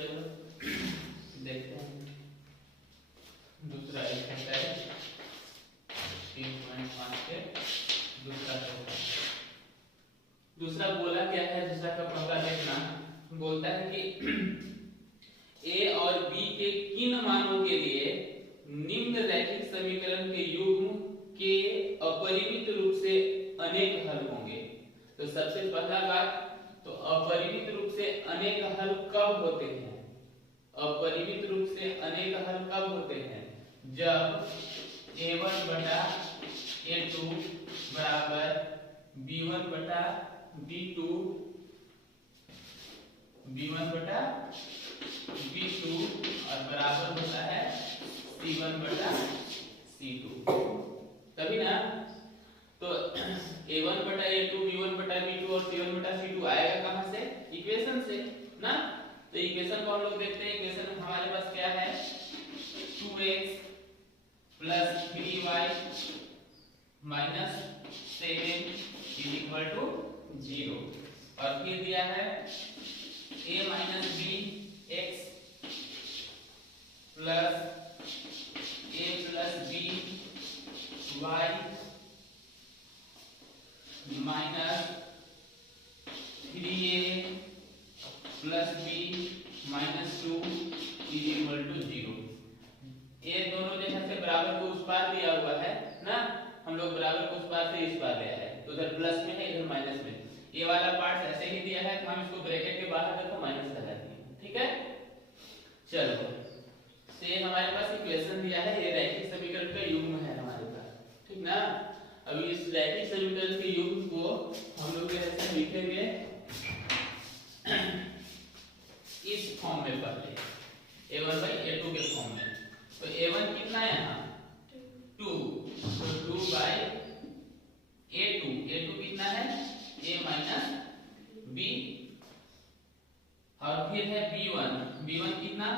चलो देखते हैं दूसरा एक्सरसाइज 3.5 के दूसरा दूसरा बोला क्या है, दूसरा का पहला देखना बोलता है कि ए और बी के किन मानों के लिए निम्न रैखिक समीकरण के युग्म के अपरिमित रूप से अनेक हल होंगे। तो सबसे पहला बात, तो अपरिमित रूप से अनेक हल कब होते हैं? अपरिमित रूप से अनेक हल कब होते हैं? जब a1 बटा a2 बराबर b1 बटा b2 बटा b2 और बराबर होता है c1 बटा c2, तभी ना। तो a1 बटा a2 b1 बटा b2 और c1 बटा c2 आएगा कहां से? इक्वेशन से ना। तो इक्वेशन को हम लोग देखते हैं। इक्वेशन हमारे पास क्या है? 2x plus 3y minus 7 is equal to 0 और फिर दिया है a minus b x plus a plus b y minus 3a plus b minus 2 is equal to 0। ये दोनों जैसे से बराबर को उस पार दिया हुआ है ना, हम लोग बराबर को उस पार से इस पार ले आए, तो उधर प्लस में है इधर माइनस में। ये वाला पार्ट ऐसे ही दिया है तो हम इसको ब्रैकेट के बाहर रखो माइनस लगा दिए, ठीक है। चलो से हमारे पास इक्वेशन दिया है, ये रैखिक समीकरण का युग्म है हमारे पास, ठीक ना। अभी इस रैखिक समीकरण के युग्म को हम लोग ऐसे लिखेंगे इस फॉर्म में पहले a1 by a2 के फॉर्म में। तो a1 कितना है यहाँ? 2, तो 2 by a2 कितना है? a माइनस b और फिर है b1 कितना?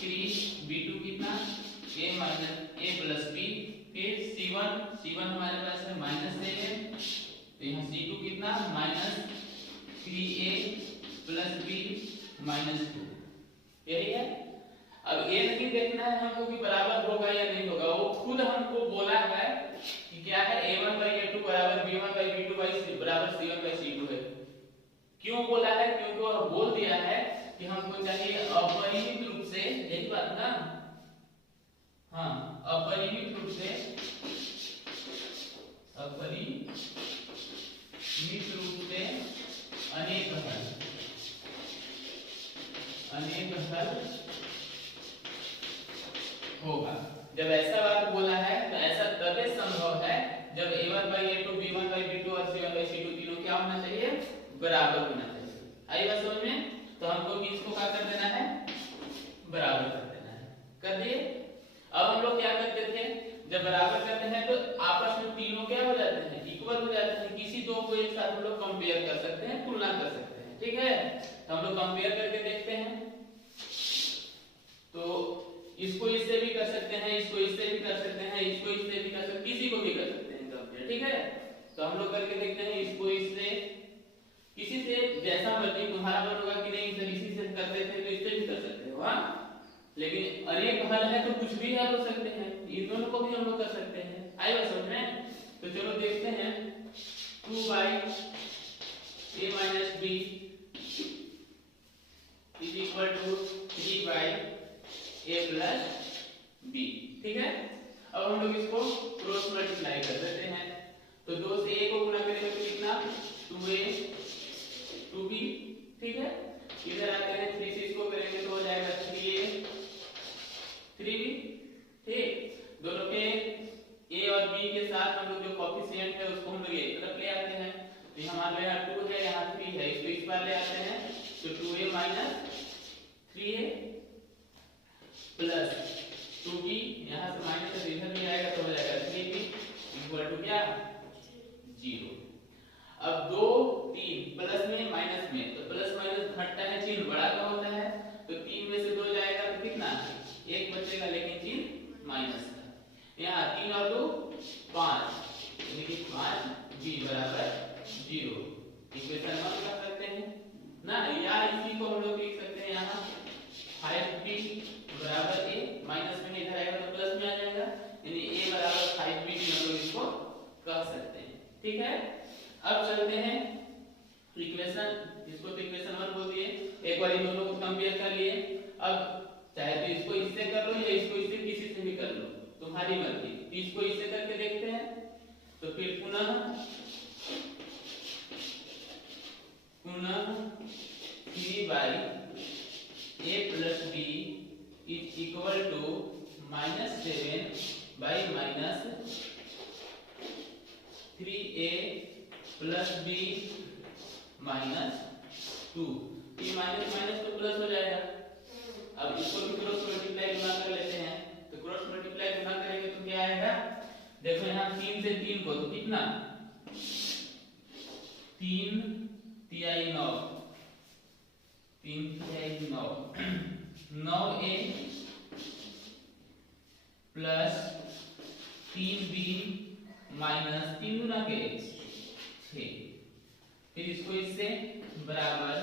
3, b2 कितना? a minus a plus b, फिर c1 हमारे पास है माइनस 7, तो यहाँ c2 कितना? Minus 3a plus b minus 2, यही है। अब ये नहीं देखना है हमको कि बराबर होगा या नहीं होगा, वो खुद हमको बोला है कि क्या है a1 by a2 बराबर b1 by b2 बराबर c1 by c2 है। क्यों बोला है? क्योंकि वो बोल दिया है कि हमको चाहिए अपरिमित रूप से, यही बात ना, हाँ, अपरिमित रूप से अनेक हल होगा। जब ऐसा बात बोला है तो ऐसा तभी संभव है जब a1 by a2 b1 by b2 और c1 by c2 तीनों क्या होना चाहिए? बराबर होना चाहिए। आई बात समझ में? तो हमको इसको क्या कर देना है? बराबर कर देना है। कर दिए। अब हम लोग क्या करते थे, जब बराबर करते हैं तो आपस में तीनों क्या हो जाते हैं? इक्वल हो जाते हैं। किसी दो को एक साथ हम लोग कंपेयर कर सकते हैं, तुलना कर सकते हैं, ठीक है। तो हम लोग कंपेयर करके देखते हैं, तो इसको इससे भी कर सकते हैं, इसको इससे भी कर सकते हैं, इसको इससे भी कर सकते हैं, किसी को भी कर सकते हैं कंपेयर, ठीक है। तो हम लोग करके देखते हैं, इसको इससे, किसी से जैसा मर्जी तुम्हारा मन होगा कि नहीं सर इसी से करते थे तो इससे भी कर सकते हो, हाँ। लेकिन अनेक हल है तो कुछ भी हल हो सकते हैं, इन दोनों को भी हम लोग कर सकते हैं। आई बात समझ में? तो चलो देखते हैं 2 by a minus b is equal to 3 by a plus b, ठीक है। अब हम लोग इसको क्रॉस मल्टीप्लाई कर देते हैं, तो 2 से a को गुणा करेंगे तो कितना? 2a 2b, ठीक है। इधर आते हैं 3 से इसको करेंगे तो हो जाएगा 3a 3b, ठीक। दोनों के a और b के साथ हम लोग जो कोएफिशिएंट है उसको हम लोग एक तरफ ले आते हैं, तो यहाँ मान लो यहाँ 2 है यहाँ 3 है, इसको इस बार ले आते हैं तो 2a minus 3a plus 2b, यहाँ से माइनस से इधर भी आएगा तो हो जाएगा 3b इक्वल टू क्या? 0। अब 2 3 प्लस में माइनस में, तो प्लस माइनस घटता है, चिन्ह बड़ा का होता है, कंपेयर कर लिए। अब चाहे तो इसको इससे कर लो या इसको इससे किसी से भी कर लो, तुम्हारी मर्जी। इसको इससे करके देखते हैं। तो फिर पुनः 3 by a plus b is equal to -7 by -3a plus b -2। ये माइनस माइनस तो प्लस हो जाएगा। अब इसको भी क्रॉस मल्टीप्लाई गुना कर लेते हैं। तो क्रॉस मल्टीप्लाई गुना करेंगे तो क्या आएगा, देखो यहाँ 3 से 3 को तो कितना 3 तिहाई 9, 3 तिहाई 9, 9a प्लस 3b माइनस 3 गुना के 6। फिर इसको इससे बराबर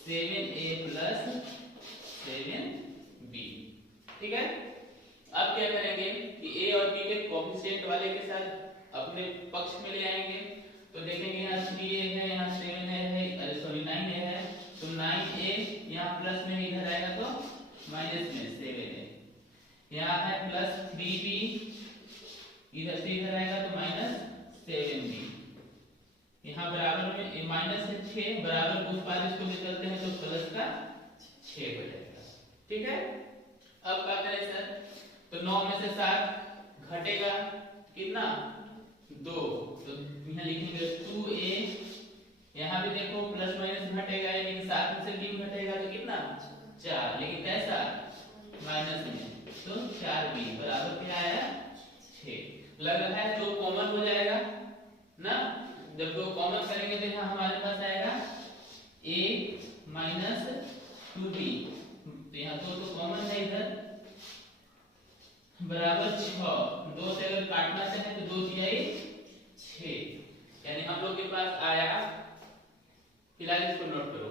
7a प्लस 7b। ठीक है। अब क्या करेंगे कि a और b के कोएफिशिएंट वाले के साथ अपने पक्ष में ले आएंगे। तो देखेंगे यहाँ 3a है, यहाँ 7a है, सॉरी 9a है, तो 9a यहाँ प्लस में इधर आएगा तो माइनस में 7a। यहाँ है प्लस 3b, इधर से इधर आएगा तो माइनस 7b। यहाँ बराबर में माइनस है 6, बराबर को उस पार इसको निकलते हैं तो प्लस का 6 हो जाएगा। ठीक है। अब क्या करें सर, तो 9 में से 7 घटेगा कितना 2, तो यहाँ लिखेंगे 2a। यहाँ भी देखो प्लस माइनस घटेगा, लेकिन 7 में से 3 घटेगा तो कितना 4, लेकिन कैसा माइनस में, तो 4b बराबर क्या आया 6। लग रहा है 2 कॉमन हो जाएगा ना। जब 2 कॉमन करेंगे तो यहाँ हमारे पास आएगा a माइनस 2b, तो यहाँ 2 तो कॉमन है इधर, बराबर 6। 2 से अगर काटना चाहे तो 2 तिहाई 6, यानी हम लोग के पास आया। फिलहाल इसको नोट करो।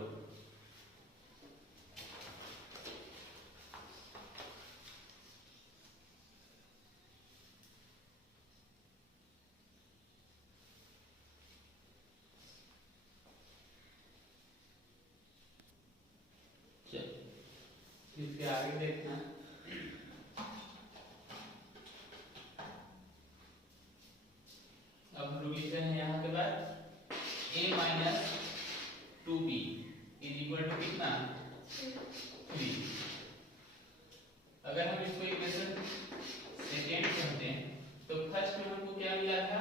इसके आगे देखना, अब हम लोग लिखते हैं यहाँ के बाद a minus 2b is equal to कितना 3। अगर हम इसको इक्वेशन सेकेंड कहते हैं तो फर्स्ट में हमको क्या मिला था,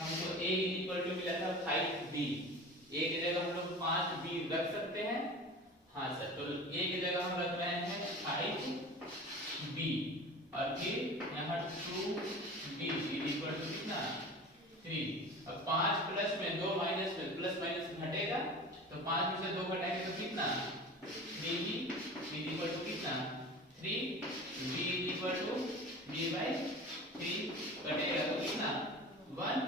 हमको a इज इक्वल टू मिला था 5b। a की जगह हम लोग 5b रख सकते हैं। हाँ सर, तो a की जगह हम रख रहे हैं 5b और फिर यहाँ 2b इज इक्वल टू कितना 3। अब 5 प्लस में 2 माइनस में प्लस माइनस घटेगा, तो 5 में से 2 घटाएंगे तो कितना 3b इज इक्वल टू कितना 3b is equal to b by 3 कटेगा तो कितना 1।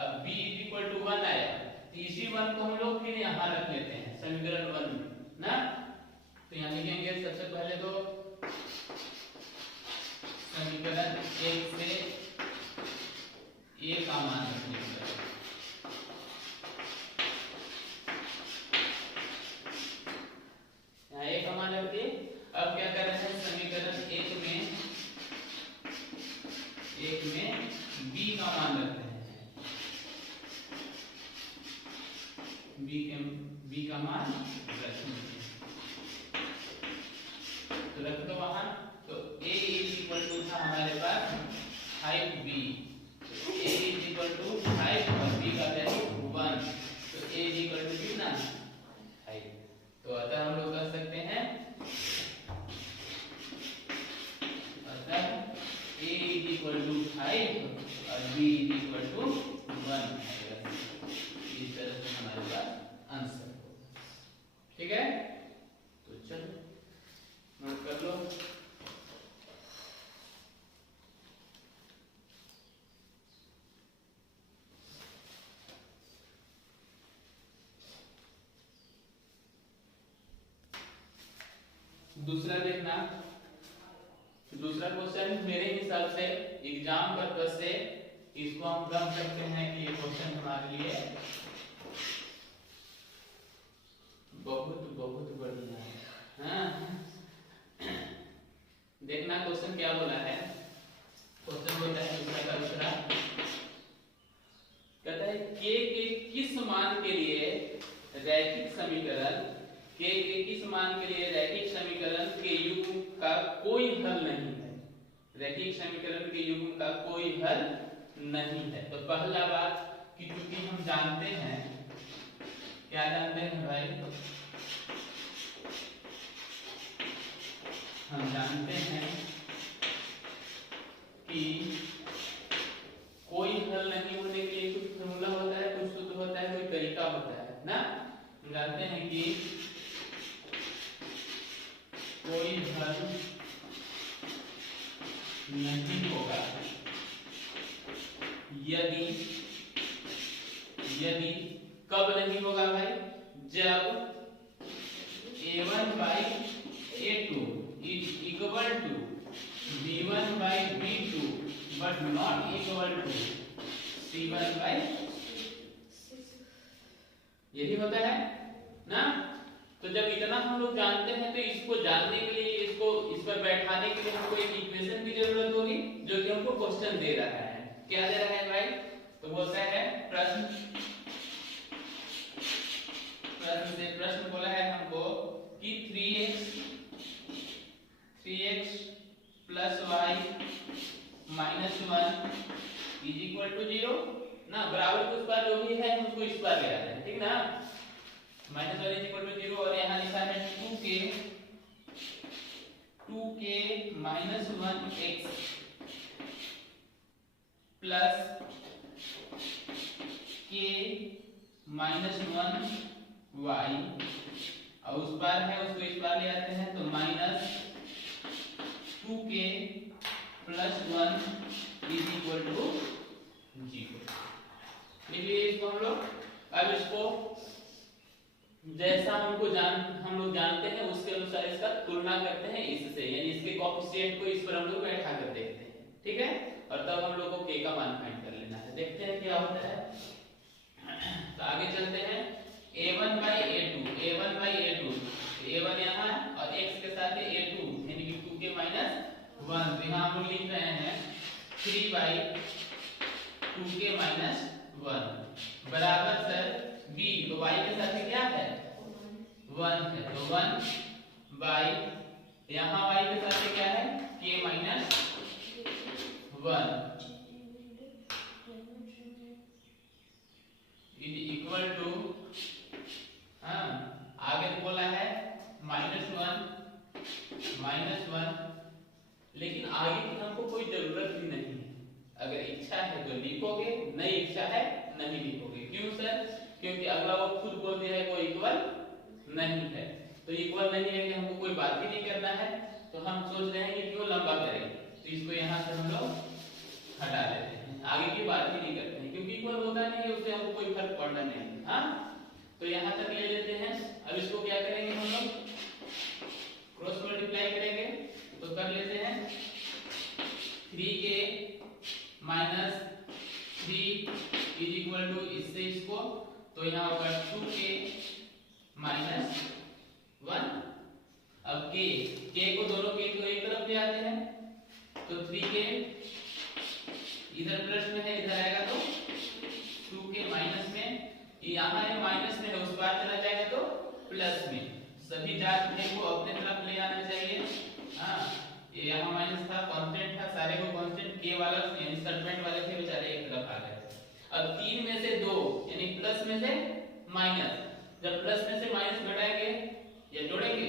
अब b इज इक्वल टू 1 आया, तो इसी 1 को हम लोग फिर यहाँ रख लेते हैं समीकरण 1 में ना। तो यहाँ लिखेंगे सबसे पहले तो समीकरण 1 से a का मान रखने का, यहाँ a का मान रख दिए। अब क्या कर रहे हैं, समीकरण 1 में b का मान रख रहे हैं। b का मान रखेंगे, तो रख दो वहां। तो a इज इक्वल टू था हमारे पास 5b, a is equal to 5 और b का वैल्यू 1, तो a इज इक्वल टू कितना 5। तो अतः हम लोग कर सकते हैं, अतः a इज इक्वल टू 5 और b इज इक्वल टू 1। इस तरह से हमारे पास आंसर होगा। ठीक है, तो चलो नोट कर लो। दूसरा देखना, दूसरा क्वेश्चन मेरे हिसाब से एग्जाम पर्पस से इसको हम कह सकते हैं कि ये क्वेश्चन हमारे लिए बहुत बहुत बढ़िया है। हाँ, देखना क्वेश्चन क्या बोला है। क्वेश्चन बोलता है दूसरा कहता है k के किस मान के लिए रैखिक समीकरण k के किस मान के लिए रैखिक समीकरण के युग्म का कोई हल नहीं है। रैखिक समीकरण के युग्म का कोई हल नहीं है। तो पहला बात कि क्योंकि हम जानते हैं, क्या जानते हैं भाई, हम जानते हैं कि कोई हल नहीं होने के लिए कुछ फॉर्मूला होता है, कुछ सूत्र होता है, कोई तरीका होता है ना। हम जानते हैं कि कोई हल नहीं होगा यदि कब नहीं होगा भाई, जब a1 by a2 is equal to b1 by b2 but not equal to c1 by, यही होता है ना। तो जब इतना हम लोग जानते हैं तो इसको जानने के लिए, इसको इस पर बैठाने के लिए हमको एक इक्वेशन की जरूरत होगी जो कि हमको क्वेश्चन दे रहा है। क्या दे रहा है भाई, तो बोलता है प्रश्न बोला है हमको कि 3x plus y minus 1 is equal to 0 ना, बराबर के उस पर जो भी है हम उसको इस पर ले आते हैं, ठीक ना। माइनस 1 इज इक्वल टू 0 और यहाँ लिखा है 2k minus 1x plus k minus 1y, और उस पार है उसको इस पार ले आते हैं तो minus 2k plus 1 is equal to 0। देखिए इसको हम लोग अब इसको जैसा हम लोग जानते हैं उसके अनुसार इसका तुलना करते हैं इससे, यानी इसके कोएफिशिएंट को इस पर हम लोग बैठा कर देखते हैं, ठीक है। और तब हम लोग को k का मान फाइंड कर लेना है। देखते हैं क्या होता है। तो आगे चलते हैं a1 by a2 a1 यहाँ और x के साथ है a2 यानी कि 2k minus 1, तो यहाँ हम लोग लिख रहे हैं 3 by 2k minus 1 बराबर सर b, तो y के साथ क्या है 1 है, तो 1 by यहाँ y के साथ क्या है k minus 1 is equal to, हाँ आगे बोला है -1, लेकिन आगे की हमको कोई जरूरत भी नहीं है। अगर इच्छा है तो लिखोगे, नहीं इच्छा है नहीं लिखोगे। क्यों सर, क्योंकि अगला वो खुद बोल दिया है वो इक्वल नहीं है, तो इक्वल नहीं है कि हमको कोई बात ही नहीं करना है, तो हम सोच रहे हैं कि क्यों लंबा करें, तो इसको यहाँ से हम लोग हटा देते हैं, आगे की बात ही नहीं करते हैं, क्योंकि इक्वल होता नहीं है उससे हमको कोई फर्क पड़ना नहीं। हाँ तो यहाँ तक ले लेते हैं। अब इसको क्या करेंगे हम लोग, क्रॉस मल्टीप्लाई करेंगे, तो कर लेते हैं 3k minus 3 is equal to, इससे इसको तो यहाँ होगा 2k minus 1। अब k को दोनों k को एक तरफ ले आते हैं, तो 3k इधर प्लस में है, इधर आएगा तो 2k माइनस में, यहाँ है माइनस में है, उस पार चला जाएगा तो प्लस में। सभी जात को अपने तरफ ले आना चाहिए। हाँ ये यहाँ माइनस था, कांस्टेंट था, सारे को कांस्टेंट k वाला यानी सब्ट्रैक्ट वाले थे बेचारे एक तरफ आ गए। अब 3 में से 2 यानी प्लस में से माइनस, जब प्लस में से माइनस घटाएंगे या जोड़ेंगे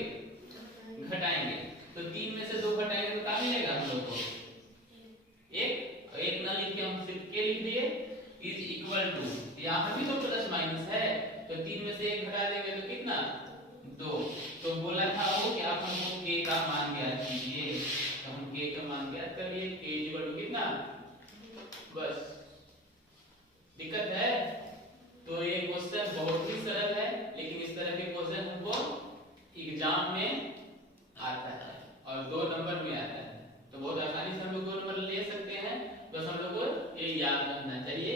घटाएंगे, तो 3 में से 2 घटाएंगे तो क्या मिलेगा हम लोग को, एक ना लिख के हम सिर्फ k लिख दिए इज इक्वल टू, यहाँ भी तो प्लस माइनस है, तो 3 में से 1 घटा देंगे तो कितना 2। तो बोला था वो कि आप हमको k का मान ज्ञात कीजिए, तो हम k का मान ज्ञात कर लिए, k इक्वल टू कितना, बस दिक्कत है। तो ये क्वेश्चन बहुत ही सरल है, लेकिन इस तरह के क्वेश्चन हमको एग्जाम में आता है और 2 नंबर में आता है, तो बहुत आसानी से हम लोग 2 नंबर ले सकते हैं। बस हम लोग को ये याद रखना चाहिए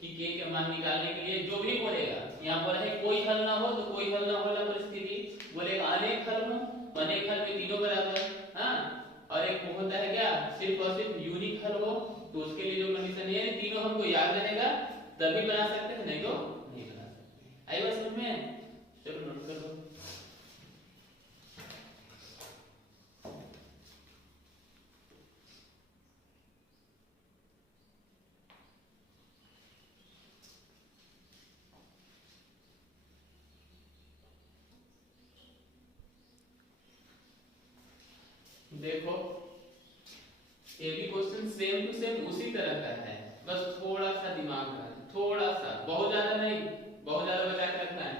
कि k का मान निकालने के लिए जो भी बोलेगा, यहाँ पर है कोई हल ना हो तो कोई हल ना वाला परिस्थिति बोलेगा, अनेक हल हो, अनेक हल में तीनों बराबर, हाँ और एक होता है तो उसके लिए जो कंडीशन है तीनों हमको याद रहेगा तभी बना सकते हैं, नहीं तो नहीं बना सकते। आई बात समझ में? चलो नोट कर लो। देखो ये भी क्वेश्चन सेम टू सेम उसी तरह का है, बस थोड़ा सा दिमाग का, थोड़ा सा, बहुत ज्यादा नहीं, बहुत ज्यादा बचा के रखना है,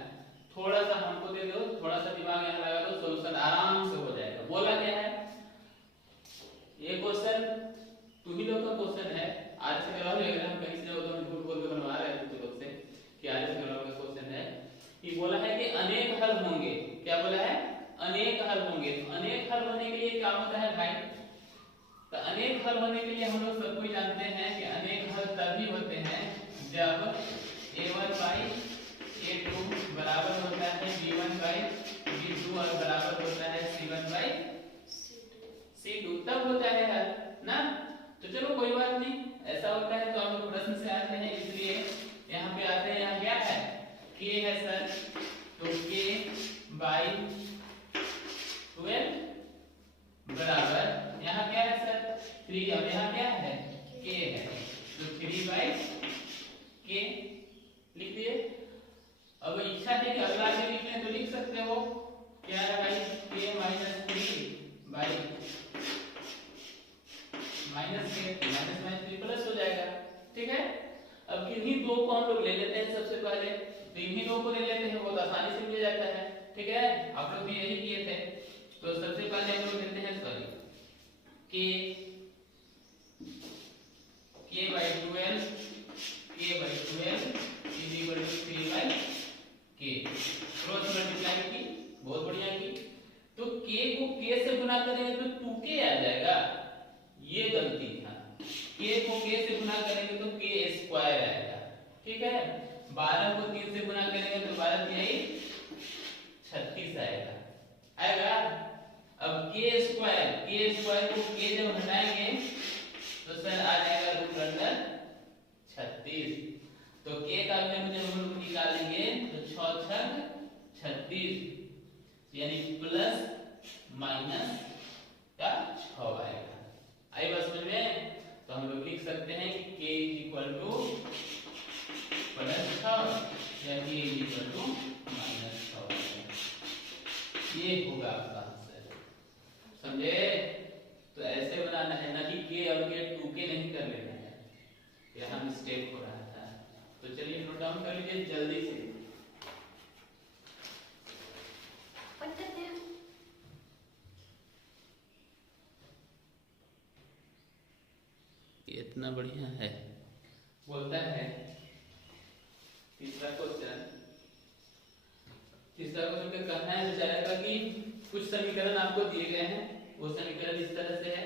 थोड़ा सा हमको दे दो, थोड़ा सा दिमाग यहाँ लगा दो, सॉल्यूशन आराम से हो जाएगा। बोला क्या है ये क्वेश्चन, तुम ही लोग का क्वेश्चन है, आज से करवा लेगा, हम कहीं से तो झूठ बोल के बनवा रहे हैं तुम लोग से कि आज से करवा का क्वेश्चन है कि बोला है कि अनेक हल होंगे। क्या बोला है? अनेक हल होंगे। तो अनेक हल होने के लिए क्या होता है भाई? तो अनेक हल होने के लिए हम लोग सब कोई जानते हैं कि अनेक हल तभी होते हैं जब a1 बाई a2 बराबर होता है b1 बाई b2 और बराबर होता है c1 बाई c2, तब होता है हल ना। तो चलो कोई बात नहीं, ऐसा होता है तो हम लोग प्रश्न से आते हैं, इसलिए यहाँ पे आते हैं। यहाँ क्या है? k है सर, तो k बाई 12 बराबर यहाँ क्या है सर 3, अब यहाँ क्या है k है, तो 3 बाई k लिख दिए। अब इच्छा है कि अगला के लिखने तो लिख सकते हो, क्या है भाई k minus 3 by minus k, minus minus 3 plus हो जाएगा। ठीक है, अब किन्हीं दो को हम लोग ले लेते हैं सबसे पहले, तो इन्हीं दो को ले लेते हैं, बहुत आसानी से मिल जाता है। ठीक है, आप लोग भी यही किए थे। तो सबसे पहले हम लोग लेते हैं sorry k by 12 is equal to 3 by k, cross multiply की, बहुत बढ़िया की। तो k को k से गुना करेंगे तो 2k आ जाएगा, ये गलती था। k को k से गुना करेंगे तो k स्क्वायर आएगा। ठीक है, 12 को 3 से गुना करेंगे तो 12 3 36 आएगा, आएगा। अब k स्क्वायर को k जब हटाएंगे तो सर आ जाएगा रूट अंडर 36। तो k का वैल्यू जब हम लोग निकालेंगे तो 6 छक 36, यानी प्लस माइनस का 6 आएगा। आई बात समझ में? तो हम लोग लिख सकते हैं कि k इक्वल टू प्लस 6 या k इक्वल टू माइनस 6, ये होगा आपका आंसर। समझे? तो ऐसे बनाना है ना कि k और k 2k नहीं कर लेना है, यहाँ मिस्टेक हो रहा था। तो चलिए नोट डाउन कर लीजिए जल्दी से। इतना बढ़िया है। बोलता है तीसरा क्वेश्चन पे कहना है बेचारा का कि कुछ समीकरण आपको दिए गए हैं, वो समीकरण इस तरह से है,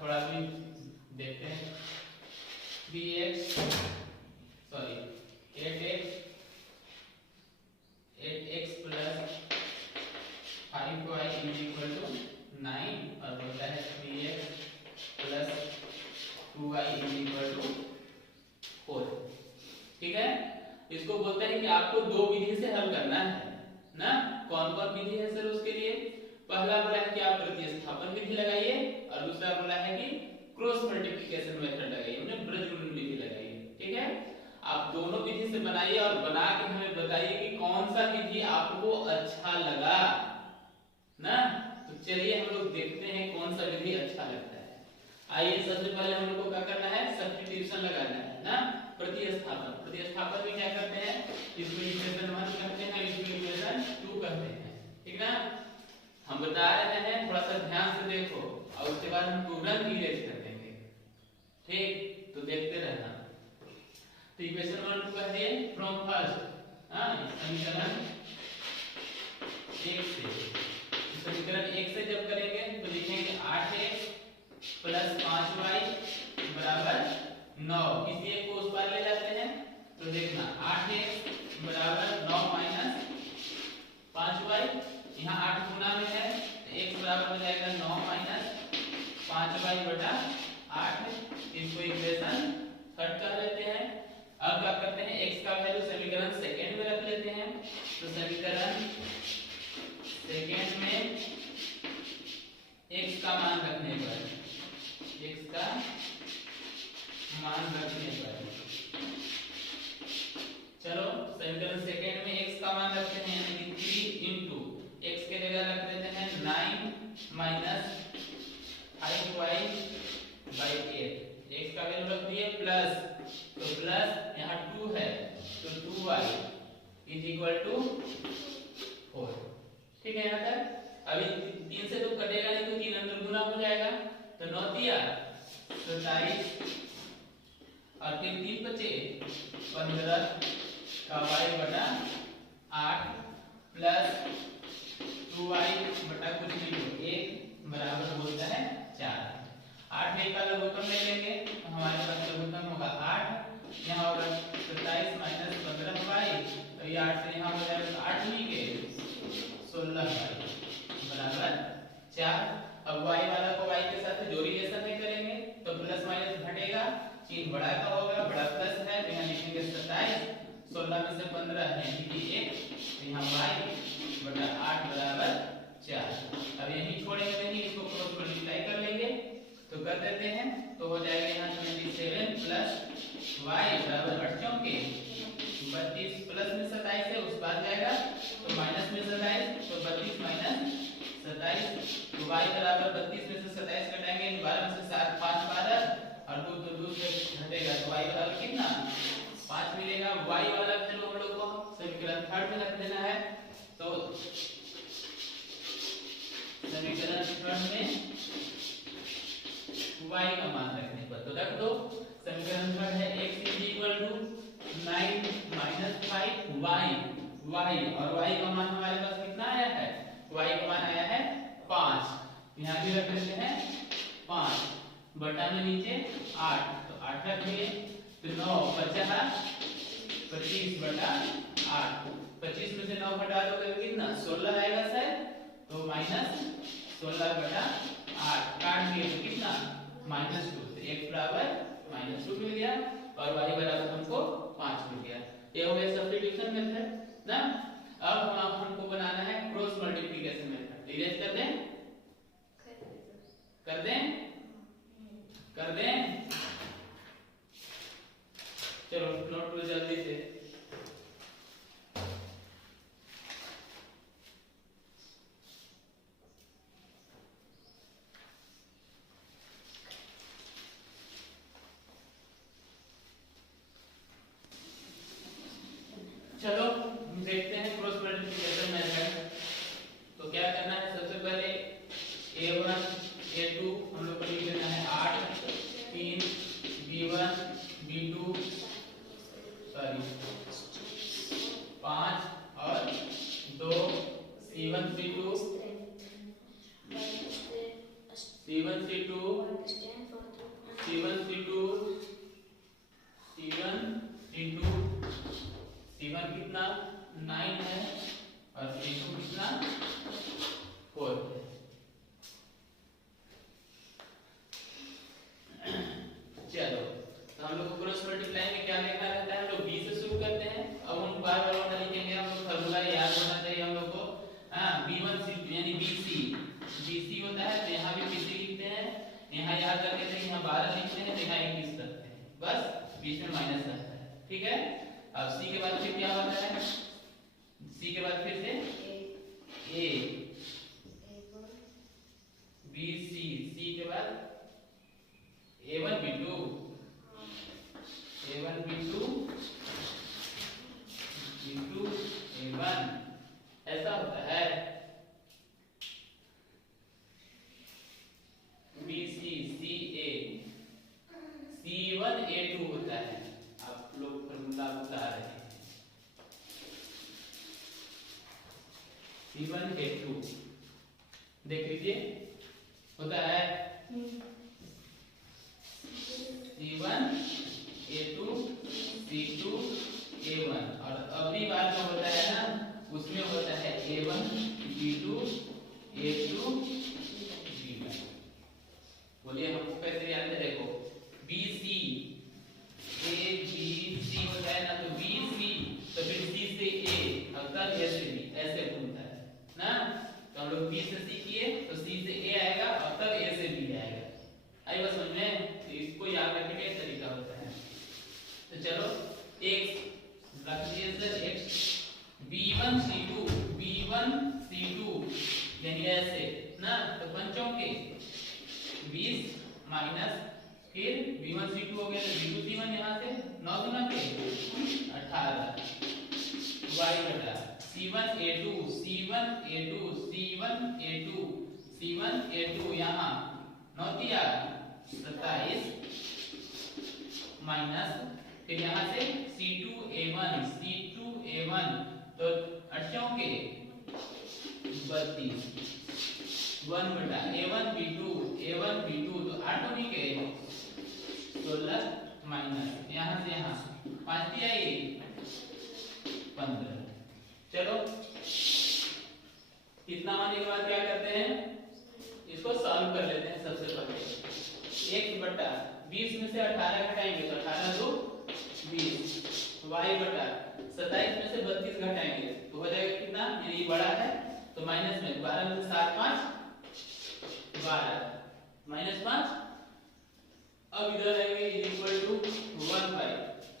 थोड़ा भी देखते हैं। 8x plus 5y is equal to 9 और होता है 3x plus 2y is equal to 4। ठीक है, इसको बोलते हैं कि आपको दो विधि से हल करना है ना। कौन कौन विधि है सर उसके लिए? पहला बोला है कि आप प्रतिस्थापन विधि लगाइए और दूसरा बोला है कि क्रॉस मल्टीप्लिकेशन मेथड लगाइए, मतलब बीजगणित विधि लगाइए। ठीक है, आप दोनों विधि से बनाइए और बना के हमें बताइए कि कौन सा विधि आपको अच्छा लगा ना। तो चलिए हम लोग देखते हैं कौन सा विधि अच्छा लगता है। आइए सबसे पहले हम लोग को क्या करना है? सब्स्टिट्यूशन लगाना है ना, प्रतिस्थापन में क्या करते हैं? इसको इक्वेशन 1 कहते हैं, इसको इक्वेशन 2 कहते हैं। ठीक ना, हम बता रहे हैं, थोड़ा सा ध्यान से देखो और उसके बाद हम तुरंत इरेज कर देंगे। ठीक, तो देखते रहना। तो इक्वेशन 1 को कहते हैं फ्रॉम फर्स्ट, समीकरण 1 से। समीकरण 1 से जब करेंगे तो लिखेंगे 8x प्लस 5y बराबर 9। किसी एक को उस पार ले जाते हैं तो देखना 8x बराबर 9 माइनस 5y, यहाँ 8 गुना में है तो x बराबर हो जाएगा 9 माइनस 5y बटा 8, इसको इक्वेशन थर्ड कर लेते हैं। अब क्या करते हैं, x का वैल्यू समीकरण सेकंड में रख लेते हैं। तो समीकरण सेकंड में x का मान रखने पर चलो समीकरण सेकंड में x का मान रखते हैं, यानी कि 3 इंटू x के जगह रख देते हैं 9 माइनस 5y बाई 8। x का वैल्यू रख दिए प्लस, तो प्लस यहाँ 2 है तो 2y इज इक्वल टू 4। ठीक है यहाँ तक। अभी 3 से तो कटेगा नहीं, तो 3 अंदर गुना हो जाएगा, तो 9 दिया 27 और फिर 3 बचे 15 का y बटा 8 प्लस 2y बटा कुछ नहीं तो 1 बराबर होता है 4। 8 एक का लघुत्तम ले लेंगे तो हमारे पास लघुत्तम होगा 8, यहाँ होगा 27 माइनस 15y, तो ये 8 से यहाँ हो जाएगा 8 नहीं के 16y बराबर 4। अब y वाला को y के साथ जो रिलेशन में करेंगे तो प्लस माइनस घटेगा, चिन्ह बड़ा का होगा, बड़ा प्लस है तो यहाँ लिखेंगे 27, 16 में से 15 है यानी 1, तो यहाँ y बटा 8 बराबर 4। अब यही छोड़ेंगे नहीं, इसको क्रॉस मल्टीप्लाई कर लेंगे तो कर देते हैं, तो हो जाएगा यहाँ 27 प्लस y बराबर 8 चौके 32 प्लस में 27 है उस पार जाएगा तो माइनस में 27, तो 32 माइनस 27, तो y बराबर 32 में से 27 घटाएंगे 12 में से 7 5 12 और 2 तो 2 से घटेगा तो y बराबर कितना 5 मिलेगा। y वाला वैल्यू हम लोग को समीकरण थर्ड में रख देना है, तो समीकरण थर्ड में y का मान रखने पर तो रख दो। समीकरण थर्ड है x is equal to 9 minus 5y और y का मान हमारे पास कितना आया है, y का मान आया है 5, यहाँ भी रख देते हैं 5 बटा में नीचे 8, तो 8 रख दिए, तो 9 बचा 25 बटा 8, 25 में से 9 घटा दोगे तो कितना 16 आएगा शायद, तो माइनस 16 बटा 8 काट दिए तो कितना -2, तो x बराबर -2 मिल गया और y बराबर हमको 5 मिल गया। ये हो गया सब्स्टिट्यूशन मेथड ना। अब हमको बनाना है क्रॉस मल्टीप्लिकेशन मेथड। इरेज कर दें, कर दें, कर दें, चलो नोट लो जल्दी से। चलो देखते हैं क्रॉस मल्टीप्लिकेशन मेथड। तो क्या करना है, सबसे पहले a1 a2 हम लोग को लिख देना है 8 3 b1 b2 सॉरी 5 और 2 c1 c2 c1 c2 c1 c2 c1 c2 c1 कितना 9 है और c2 कितना 4 है। चलो तो हम लोग को क्रॉस मल्टीप्लाई में क्या लिखना रहता है, हम लोग b से शुरू करते हैं। अब हम बार बार वाला लिखेंगे, हम लोग फार्मूला याद होना चाहिए हम लोग को। हां b1 c2 यानी bc होता है, तो यहां भी bc लिखते हैं, यहां याद रखते हैं, यहां 12 लिखते हैं, तो यहां 21 रखते हैं, बस बीच में माइनस रहता है। ठीक है, अब c के बाद फिर क्या होता है, c के बाद फिर से a b c के बाद a1 b2 b2 a1 ऐसा होता है। b c a c1 a2 होता है, आप लोग फॉर्मूला बता रहे हैं c1 a2 देख लीजिए होता है c1 a2 c2 a1 और अगली बार जो होता है ना उसमें होता है a1 b2 a2 b1। बोलिए हमको कैसे याद है, देखो bc 20 माइनस फिर v1 c2 हो गया, तो v2 c1 यहाँ से 9 गुना पे 18 y बटा c1 a2 c1 a2 c1 a2 c1 a2 यहाँ 9 दिया 27 माइनस फिर यहाँ से c2 a1 तो 8 के 32 1 बटा a1 b2 तो 8 होने के 16 माइनस यहाँ से यहाँ 5 दिया ये 15। चलो कितना मानने के बाद क्या करते हैं, इसको सॉल्व कर लेते हैं। सबसे पहले 1 बटा 20 में से 18 घटाएंगे तो 18 2 20 y बटा 27 में से 32 घटाएंगे तो हो जाएगा कितना, ये बड़ा है तो माइनस में 12 में से 7 5 12 माइनस 5। अब इधर आएंगे इक्वल टू 1 बाई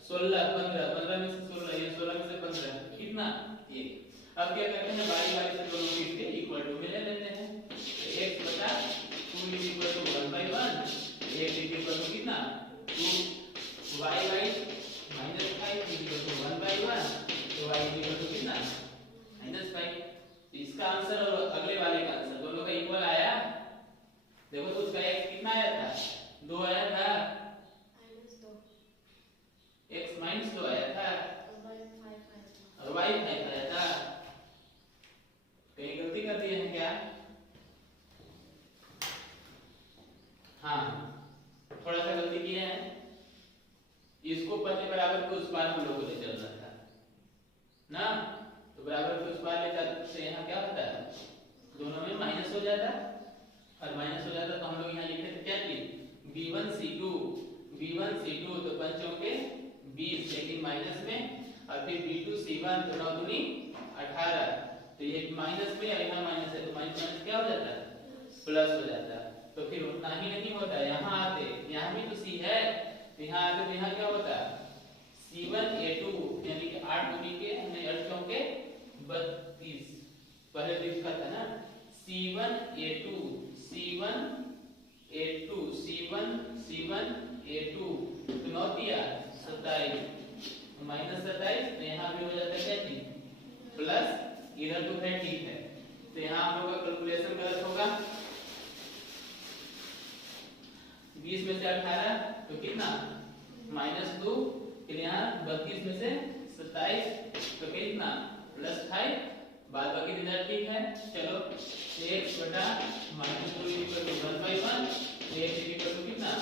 16 15 में से 16 ये 16 में से 15 कितना 1। अब क्या करते हैं बारी बारी से दोनों को इसके इक्वल टू में ले लेते हैं। x बटा 2 is equal to 1 by 1 x is equal to कितना 2 y by minus 5 is equal to 1 by 1 तो y इज इक्वल टू कितना माइनस 5। इसका आंसर और अगले वाले का आंसर दोनों का इक्वल आया। देखो तो उसका x कितना आया था 2 आया था x माइनस 2 आया था और y 5 आया था। कहीं गलती कर दी है क्या? हाँ थोड़ा सा गलती किया है। इसको पहले बराबर के उस पार हम लोगों को ले चलना था ना, तो बराबर के उस पार ले जाते से यहाँ क्या होता है दोनों में माइनस हो जाता और माइनस हो जाता तो हम लोग यहाँ लिखते थे क्या चीज b1 c2 तो पंचों के 20 लेकिन माइनस में और फिर b2 c1 तो 9 दूनी 18 तो ये माइनस में और यहाँ माइनस है तो माइनस माइनस क्या हो जाता है प्लस हो जाता है। तो फिर उतना ही नहीं होता, यहाँ आते यहाँ भी तो c है तो यहाँ आते तो यहाँ क्या होता है c1 a2 यानी कि 8 दूनी के हमने 8 के 32 पहले तो लिखा था ना c1 a2 तो 9 दिया 27 माइनस 27 तो यहाँ भी हो जाता है क्या चीज प्लस, इधर तो है ठीक है तो यहाँ हम लोग का कैलकुलेशन गलत होगा। 20 में से 18 तो कितना -2 फिर यहाँ 32 में से 27 तो कितना +5 बाद बाकी रिजल्ट ठीक है। चलो x बटा -2 equal to 1 by 1 x equal to कितना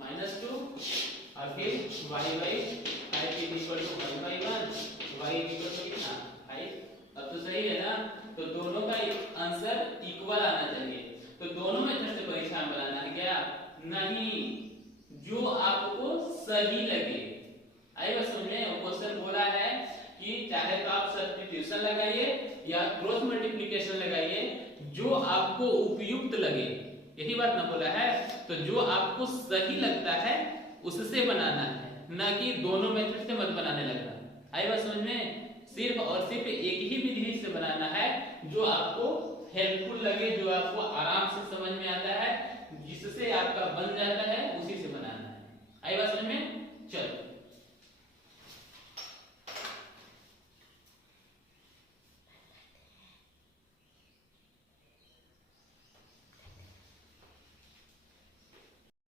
-2 और फिर y by 5 equal to 1 by 1 y equal to कितना 5। अब तो सही है ना, तो दोनों का आंसर इक्वल आना चाहिए। तो दोनों मेथड से परीक्षा में बनाना है क्या नहीं, जो आपको सही लगे। आइए समझ में क्वेश्चन बोला है कि चाहे तो आप सब्स्टिट्यूशन लगाइए या क्रॉस मल्टीप्लिकेशन लगाइए, जो आपको उपयुक्त लगे, यही बात ना बोला है। तो जो आपको सही लगता है उससे बनाना है, ना कि दोनों मेथड से मत बनाने लगना। आई बात समझ में, सिर्फ और सिर्फ एक ही विधि से बनाना है जो आपको हेल्पफुल लगे, जो आपको आराम